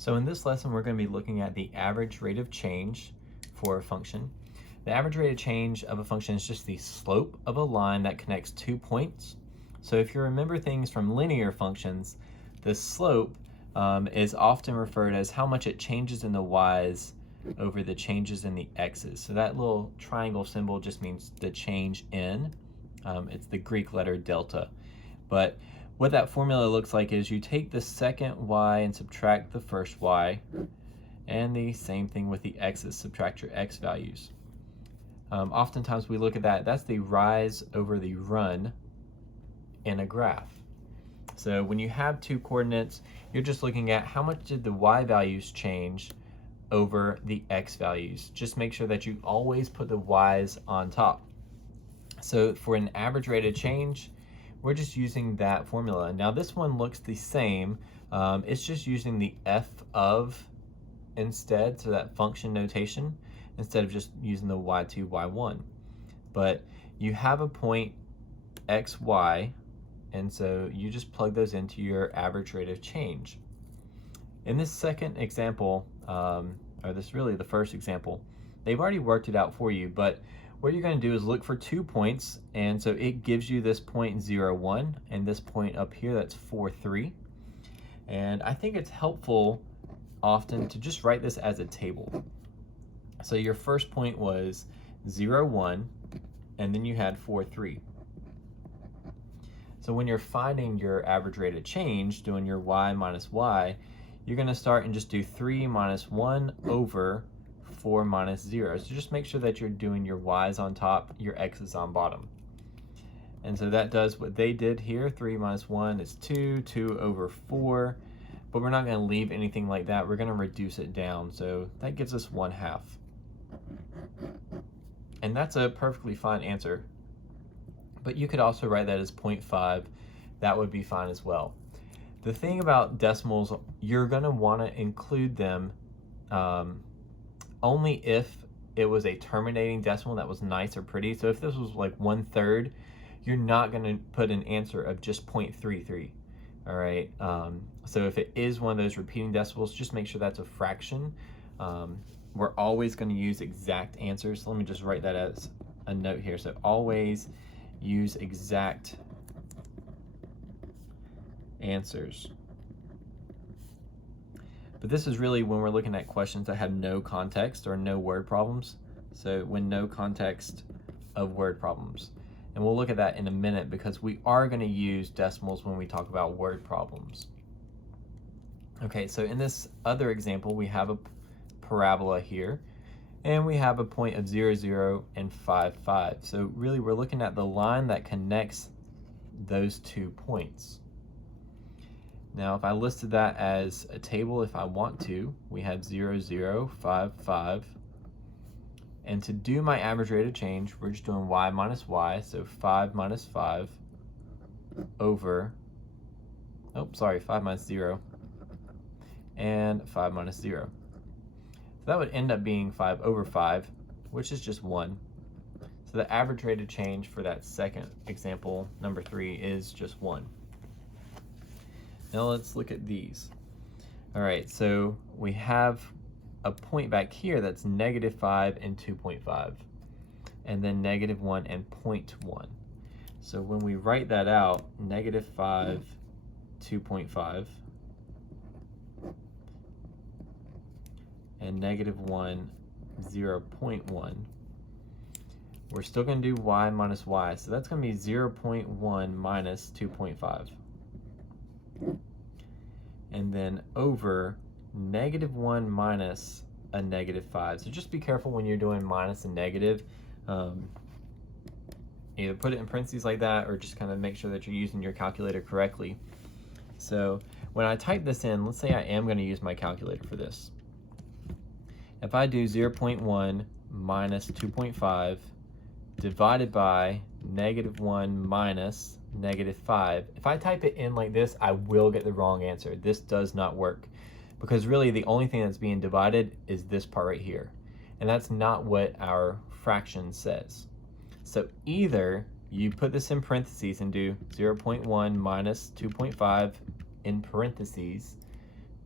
So in this lesson, we're going to be looking at the average rate of change for a function. The average rate of change of a function is just the slope of a line that connects 2 points. So if you remember things from linear functions, the slope is often referred as how much it changes in the y's over the changes in the x's. So that little triangle symbol just means the change in. It's the Greek letter delta. But what that formula looks like is you take the second y and subtract the first y, and the same thing with the x's, subtract your x values. Oftentimes we look at that, that's the rise over the run in a graph. So when you have two coordinates, you're just looking at how much did the y values change over the x values. Just make sure that you always put the y's on top. So for an average rate of change, we're just using that formula. Now this one looks the same. It's just using the f of instead, so that function notation, instead of just using the y2, y1. But you have a point x, y, and so you just plug those into your average rate of change. In this second example, or this really the first example, they've already worked it out for you, but what you're going to do is look for 2 points, and so it gives you this point 0, 1, and this point up here that's 4, 3. And I think it's helpful often to just write this as a table. So your first point was 0, 1, and then you had 4, 3. So when you're finding your average rate of change, doing your y minus y, you're going to start and just do 3 minus 1 over 4 minus 0. So just make sure that you're doing your y's on top, your x's on bottom. And so that does what they did here. 3 minus 1 is 2, 2 over 4. But we're not going to leave anything like that. We're going to reduce it down. So that gives us 1/2. And that's a perfectly fine answer. But you could also write that as 0.5. That would be fine as well. The thing about decimals, you're going to want to include them only if it was a terminating decimal that was nice or pretty. So if this was like 1/3, you're not going to put an answer of just 0.33. All right. So if it is one of those repeating decimals, just make sure that's a fraction. We're always going to use exact answers. So let me just write that as a note here. So always use exact answers. But this is really when we're looking at questions that have no context or no word problems. So when no context of word problems. And we'll look at that in a minute because we are going to use decimals when we talk about word problems. Okay, so in this other example, we have a parabola here, and we have a point of 0, 0, and 5, 5. So really we're looking at the line that connects those 2 points. Now, if I listed that as a table, if I want to, we have 0, 0, 5, 5. And to do my average rate of change, we're just doing y minus y, so 5 minus 5 over, 5 minus 0, and 5 minus 0. So that would end up being 5 over 5, which is just 1. So the average rate of change for that second example, number 3, is just 1. Now let's look at these. All right, so we have a point back here that's -5 and 2.5, and then -1 and 0.1. So when we write that out, -5, 2.5, and -1, 0.1, we're still going to do y minus y. So that's going to be 0.1 minus 2.5. And then over -1 minus a -5. So just be careful when you're doing minus and negative. Either put it in parentheses like that or just kind of make sure that you're using your calculator correctly. So when I type this in, let's say I am going to use my calculator for this. If I do 0.1 minus 2.5 divided by -1 minus -5, if I type it in like this, I will get the wrong answer. This does not work because really the only thing that's being divided is this part right here. And that's not what our fraction says. So either you put this in parentheses and do 0.1 minus 2.5 in parentheses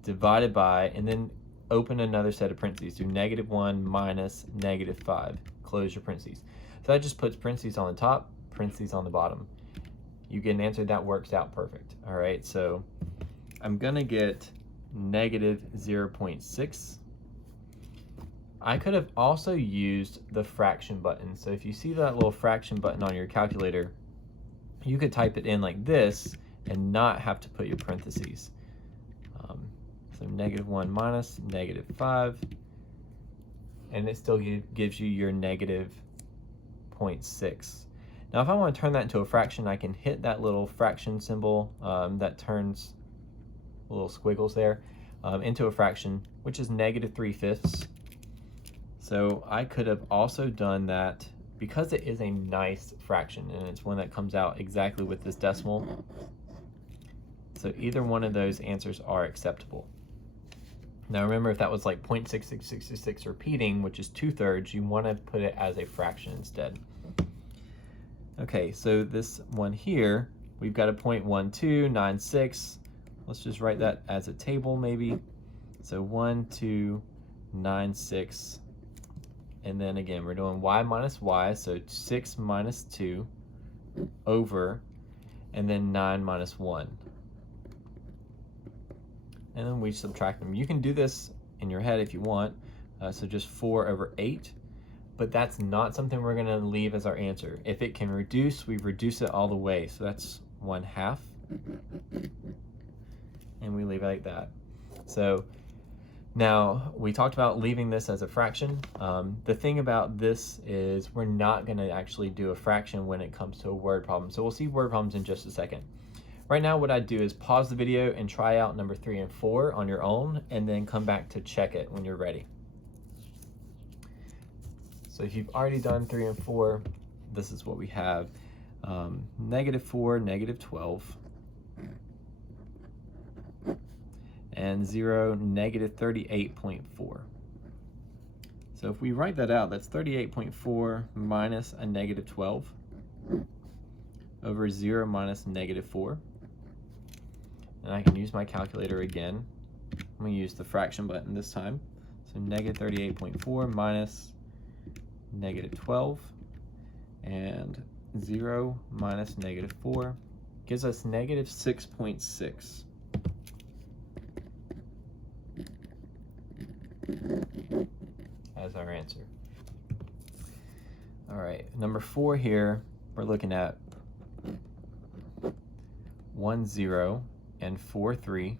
divided by, and then open another set of parentheses. Do -1 minus -5. Close your parentheses. So that just puts parentheses on the top, parentheses on the bottom. You get an answer that works out perfect. All right, so I'm gonna get -0.6. I could have also used the fraction button. So if you see that little fraction button on your calculator, you could type it in like this and not have to put your parentheses. So -1 minus -5, and it still gives you your -0.6. Now if I want to turn that into a fraction, I can hit that little fraction symbol that turns little squiggles there into a fraction, which is -3/5. So I could have also done that, because it is a nice fraction and it's one that comes out exactly with this decimal. So either one of those answers are acceptable. Now remember, if that was like 0.6666 repeating, which is 2/3, you want to put it as a fraction instead. Okay, so this one here, we've got a 0.1296. Let's just write that as a table maybe. So 1296. And then again, we're doing y minus y, so 6 minus 2 over, and then 9 minus 1. And then we subtract them. You can do this in your head if you want, so just 4/8, but that's not something we're gonna leave as our answer. If it can reduce, we reduce it all the way, so that's 1/2, and we leave it like that. So now we talked about leaving this as a fraction. The thing about this is we're not gonna actually do a fraction when it comes to a word problem, so we'll see word problems in just a second. Right now, what I'd do is pause the video and try out number 3 and 4 on your own, and then come back to check it when you're ready. So if you've already done 3 and 4, this is what we have. -4, -12, and 0, -38.4. So if we write that out, that's 38.4 minus a -12 over 0 minus -4. And I can use my calculator again. I'm going to use the fraction button this time. So -38.4 minus -12, and 0 minus -4 gives us -6.6. as our answer. All right, number 4 here, we're looking at 1, 0, and 4, 3.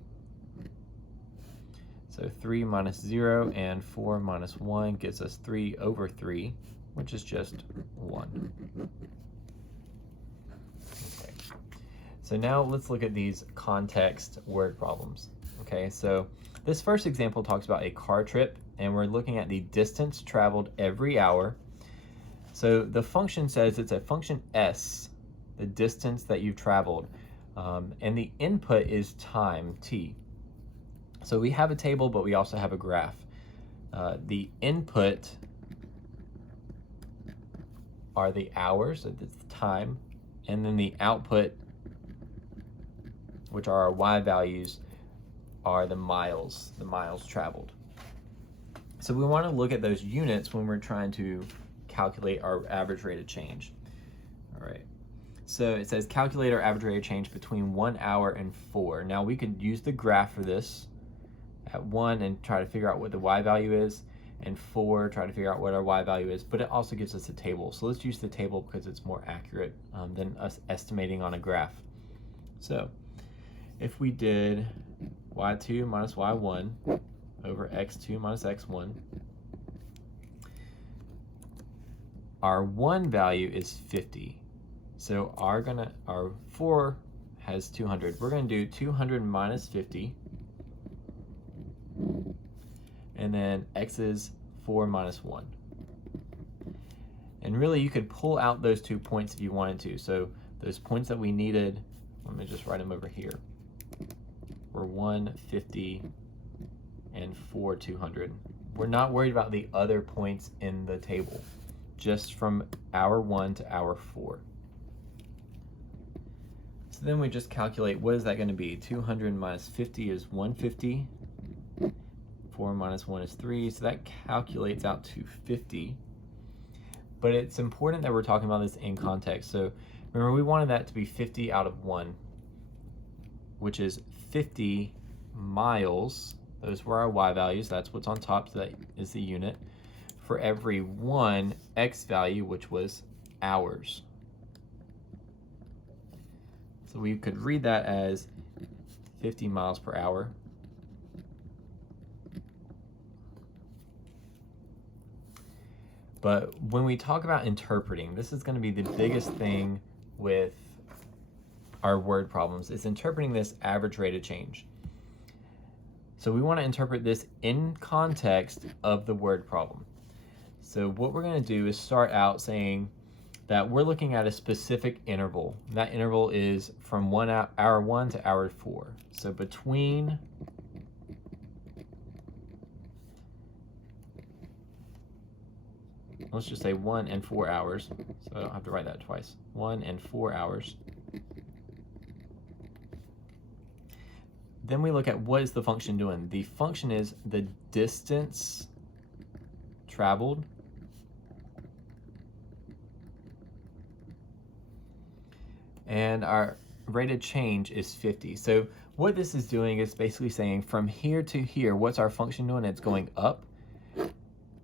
So 3 minus 0 and 4 minus 1 gives us 3 over 3, which is just 1. Okay. So now let's look at these context word problems. Okay, so this first example talks about a car trip, and we're looking at the distance traveled every hour. So the function says it's a function s, the distance that you've traveled, and the input is time, t. So we have a table, but we also have a graph. The input are the hours, so that's the time, and then the output, which are our y values, are the miles traveled. So we want to look at those units when we're trying to calculate our average rate of change. All right. So it says calculate our average rate of change between 1 hour and 4. Now we could use the graph for this at 1 and try to figure out what the y value is, and 4 try to figure out what our y value is, but it also gives us a table. So let's use the table because it's more accurate than us estimating on a graph. So if we did y2 minus y1 over x2 minus x1, our 1 value is 50. So our 4 has 200. We're going to do 200 minus 50, and then x is 4 minus 1. And really you could pull out those 2 points if you wanted to. So those points that we needed, let me just write them over here, were 150 and 4 200. We're not worried about the other points in the table, just from hour 1 to hour 4. So then we just calculate, what is that going to be? 200 minus 50 is 150, 4 minus 1 is 3, so that calculates out to 50. But it's important that we're talking about this in context. So remember, we wanted that to be 50 out of 1, which is 50 miles. Those were our y values. That's what's on top, so that is the unit. For every 1 x value, which was hours. So we could read that as 50 miles per hour. But when we talk about interpreting, this is going to be the biggest thing with our word problems, is interpreting this average rate of change. So we want to interpret this in context of the word problem. So what we're going to do is start out saying that we're looking at a specific interval. That interval is from hour 1 to hour 4. So between let's just say 1 and 4 hours, so I don't have to write that twice. 1 and 4 hours. Then we look at what is the function doing. The function is the distance traveled and our rate of change is 50. So what this is doing is basically saying from here to here, what's our function doing? It's going up,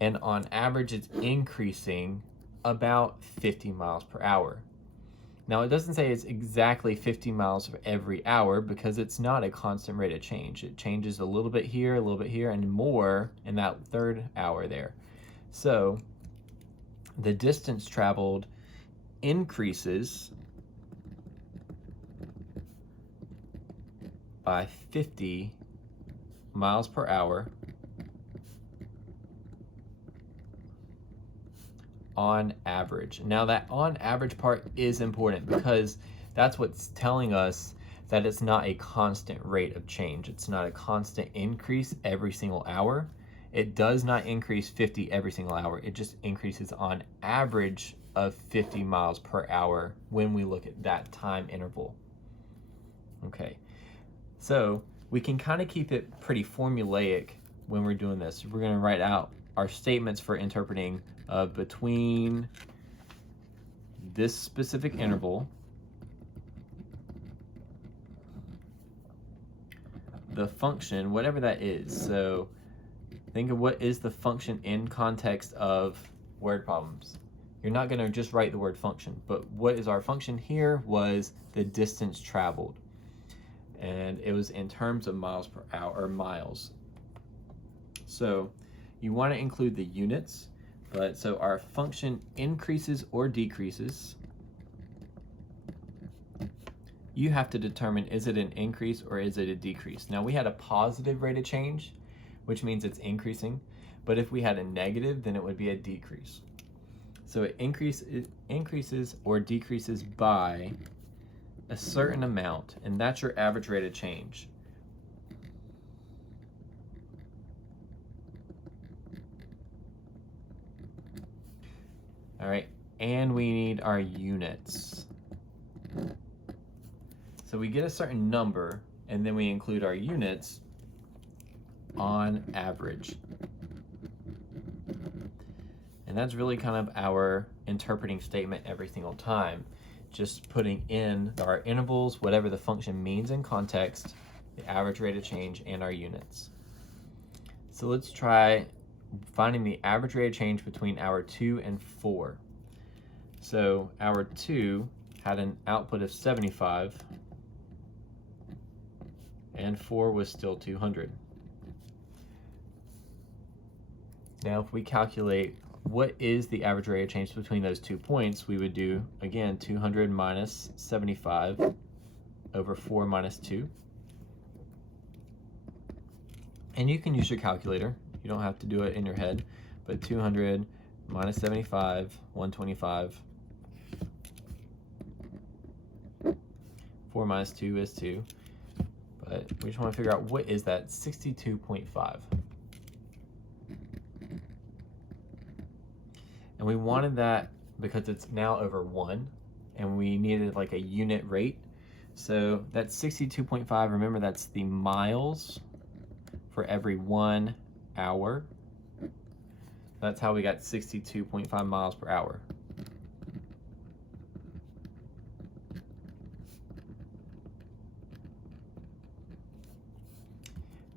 and on average it's increasing about 50 miles per hour. Now it doesn't say it's exactly 50 miles for every hour, because it's not a constant rate of change. It changes a little bit here, and more in that third hour there. So the distance traveled increases by 50 miles per hour on average. Now that on average part is important, because that's what's telling us that it's not a constant rate of change. It's not a constant increase every single hour. It does not increase 50 every single hour. It just increases on average of 50 miles per hour when we look at that time interval. Okay, so we can kind of keep it pretty formulaic when we're doing this. We're going to write out our statements for interpreting between this specific interval, the function, whatever that is. So think of what is the function in context of word problems. You're not going to just write the word function, but what is our function here was the distance traveled. And it was in terms of miles per hour, or miles. So you want to include the units, but so our function increases or decreases. You have to determine, is it an increase or is it a decrease? Now we had a positive rate of change, which means it's increasing, but if we had a negative, then it would be a decrease. So it increases or decreases by a certain amount, and that's your average rate of change. All right, and we need our units. So we get a certain number, and then we include our units on average. And that's really kind of our interpreting statement every single time. Just putting in our intervals, whatever the function means in context, the average rate of change, and our units. So let's try finding the average rate of change between hour 2 and 4. So hour 2 had an output of 75, and 4 was still 200. Now if we calculate what is the average rate of change between those 2 points, we would do, again, 200 minus 75 over 4 minus 2. And you can use your calculator. You don't have to do it in your head, but 200 minus 75, 125. 4 minus 2 is 2. But we just want to figure out, what is that? 62.5. And we wanted that because it's now over 1, and we needed like a unit rate. So that's 62.5. Remember, that's the miles for every 1 hour. That's how we got 62.5 miles per hour.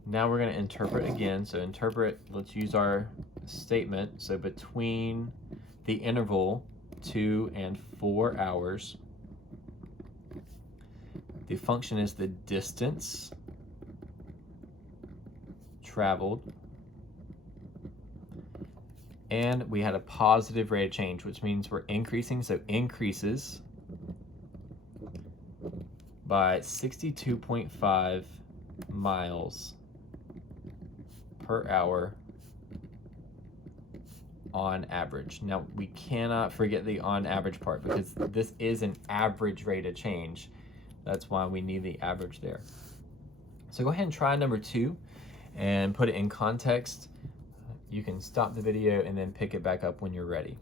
Now we're going to interpret again. So interpret, let's use our statement. So between the interval 2 and 4 hours, the function is the distance traveled, and we had a positive rate of change, which means we're increasing, so increases by 62.5 miles per hour on average. Now, we cannot forget the on average part because this is an average rate of change. That's why we need the average there. So go ahead and try number 2 and put it in context. You can stop the video and then pick it back up when you're ready.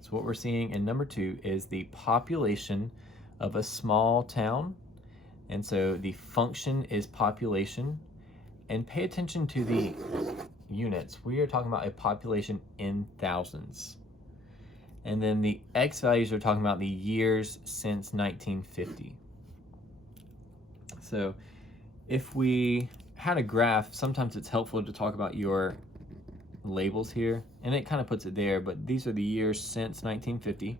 So what we're seeing in number 2 is the population of a small town. And so the function is population. And pay attention to the units. We are talking about a population in thousands. And then the x values are talking about the years since 1950. So if we had a graph, sometimes it's helpful to talk about your labels here, and it kind of puts it there, but these are the years since 1950.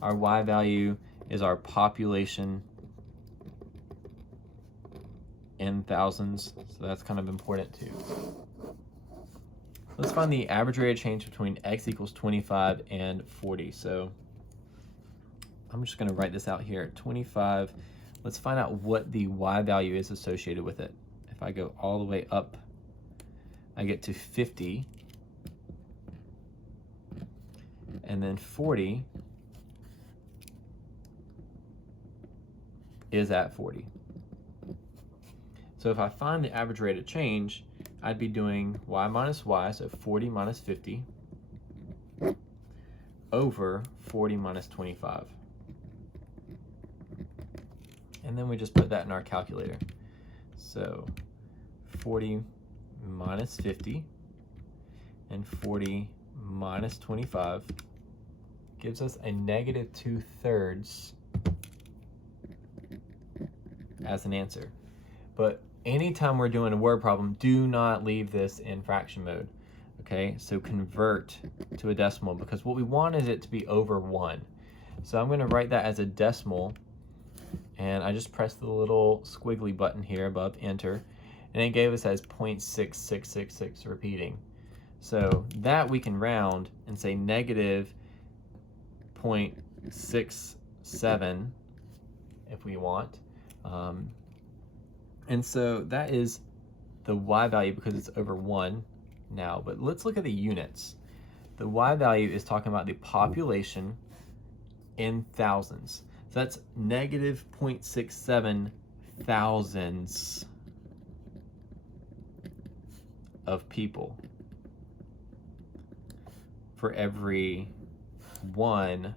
Our y value is our population in thousands, so that's kind of important too. Let's find the average rate of change between x equals 25 and 40. So I'm just going to write this out here, 25. Let's find out what the y value is associated with it. If I go all the way up, I get to 50. And then 40 is at 40. So if I find the average rate of change, I'd be doing y minus y, so 40 minus 50, over 40 minus 25. And then we just put that in our calculator. So 40 minus 50 and 40 minus 25 gives us a negative 2/3 as an answer. But anytime we're doing a word problem, do not leave this in fraction mode. Okay, so convert to a decimal, because what we want is it to be over 1. So I'm going to write that as a decimal. And I just pressed the little squiggly button here above enter, and it gave us as 0.6666 repeating. So that we can round and say negative 0.67 if we want. And so that is the y value because it's over 1 now. But let's look at the units. The y value is talking about the population in thousands. So that's negative 0.67 thousands of people for every 1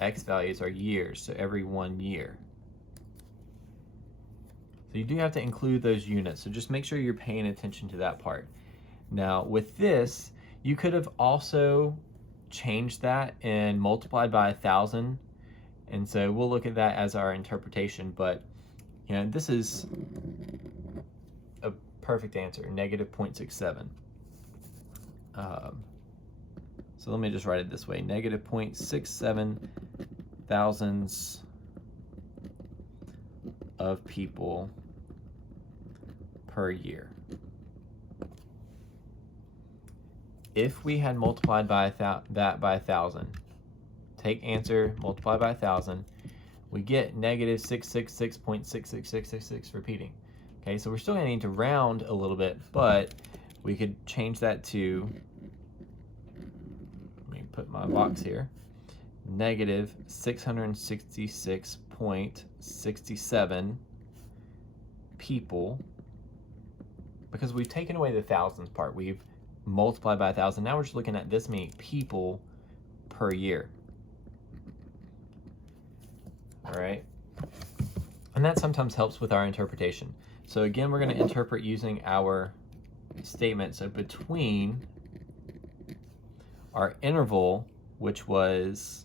x values are years, so every 1 year. So you do have to include those units, so just make sure you're paying attention to that part. Now with this, you could have also changed that and multiplied by 1,000. And so we'll look at that as our interpretation, but you know, this is a perfect answer, negative 0.67. So let me just write it this way, negative 0.67 thousands of people per year. If we had multiplied by that by 1,000, take answer, multiply by 1,000, we get negative 666.66666 repeating. Okay, so we're still going to need to round a little bit, but we could change that to, let me put my box here, negative 666.67 people, because we've taken away the thousands part. We've multiplied by 1,000. Now we're just looking at this many people per year. All right, and that sometimes helps with our interpretation. So again, we're going to interpret using our statement. So between our interval, which was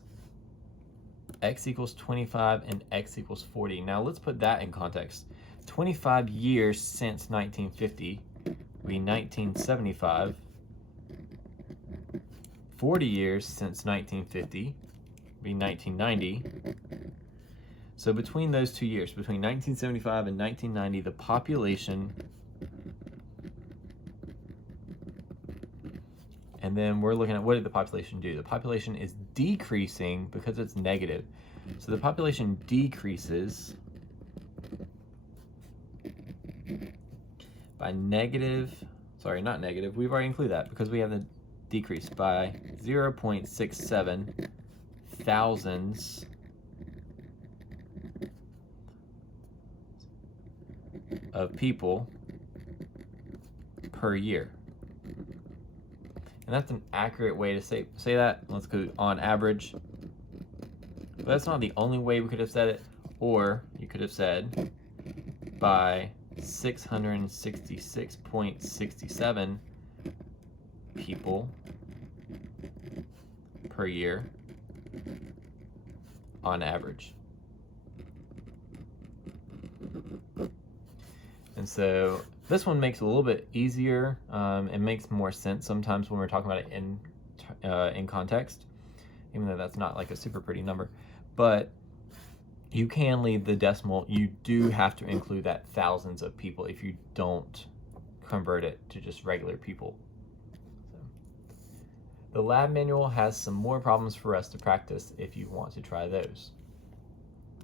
x equals 25 and x equals 40. Now let's put that in context. 25 years since 1950 would be 1975. 40 years since 1950 would be 1990. So between those 2 years, between 1975 and 1990, the population, and then we're looking at what did the population do? The population is decreasing because it's negative. So the population decreases by negative, sorry, not negative, we've already included that because we have the decrease by 0.67 thousandths of people per year. And that's an accurate way to say that. Let's go on average. But that's not the only way we could have said it. Or you could have said by 666.67 people per year on average. And so this one makes it a little bit easier. It makes more sense sometimes when we're talking about it in context, even though that's not like a super pretty number. But you can leave the decimal. You do have to include that thousands of people if you don't convert it to just regular people. So, the lab manual has some more problems for us to practice if you want to try those.